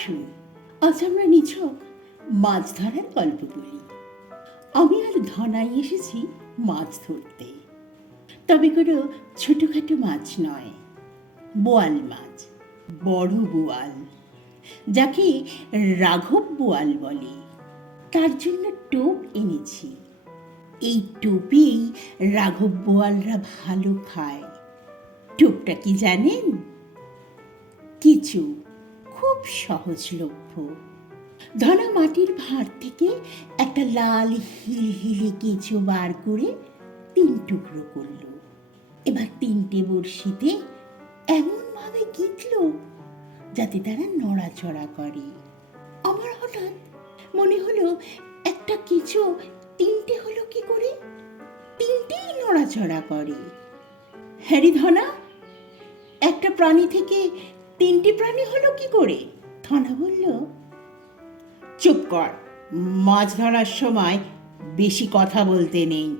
আসুন আজ আমরা নিছক মাছ ধরার গল্প বলি আমি আর ধনাই এসেছি মাছ ধরতে। তবে কোনো ছোটোখাটো মাছ নয়, বোয়াল মাছ, বড় বোয়াল, যাকে রাঘব বোয়াল বলে। তার জন্য টোপ এনেছি। এই টোপেই রাঘব বোয়ালরা ভালো খায়। টোপটা কি জানেন? কিছু খুব সহজলভ্য। ধনা মাটির ভাঁড় থেকে একটা লাল হিলহিলে কেঁচো বার করে তিন টুকরো করল। এবার তিনটে বড়শিতে এমনভাবে গিঁথল যাতে তারা নড়াচড়া করে। আমার হঠাৎ মনে হলো, একটা কেঁচো তিনটে হলো কি করে? তিনটেই নড়াচড়া করে। হ্যারি ধনা, একটা প্রাণী থেকে তিনটি প্রাণী হলো কি করে? ধনা বলল, চুপ কর, মাছ ধরার সময় বেশি কথা বলতে নেই।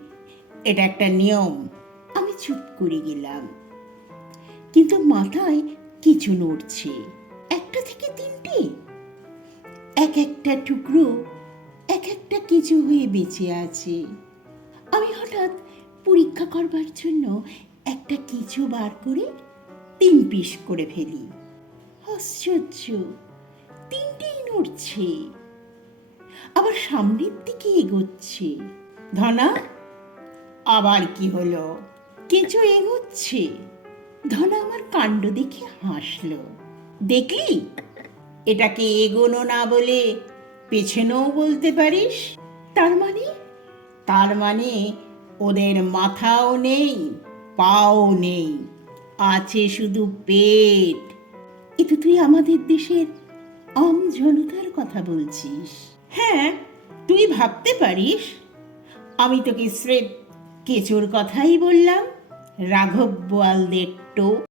এটা একটা নিয়ম। আমি চুপ করে গেলাম। কিন্তু মাথায় কিছু নড়ছে। একটা থেকে তিনটে। এক একটা টুকরো, এক একটা কিছু হয়ে বেঁচে আছে। আমি হঠাৎ পরীক্ষা করবার জন্য একটা কিছু বার করে তিন পিস করে ফেলি। আশ্চর্য। তিনটেই নড়ছে। আবার সামনের দিকে এগোচ্ছে। ধনা, আবার কি হলো? কিছু এগোচ্ছে। ধনা আমার কাণ্ড দেখে হাসলো। দেখলি? এটাকে এগোনো না বলে পেছনেও বলতে পারিস? তার মানে? তার মানে ওদের মাথাও নেই, পাও নেই, আছে শুধু পেট। এতে তুই আমাদের দেশের আম জনতার কথা বলছিস। হ্যাঁ তুই ভাবতে পারিস। আমি তোকে স্রেফ কেচোর কথাই বললাম, রাঘব বোয়ালদের টোপ।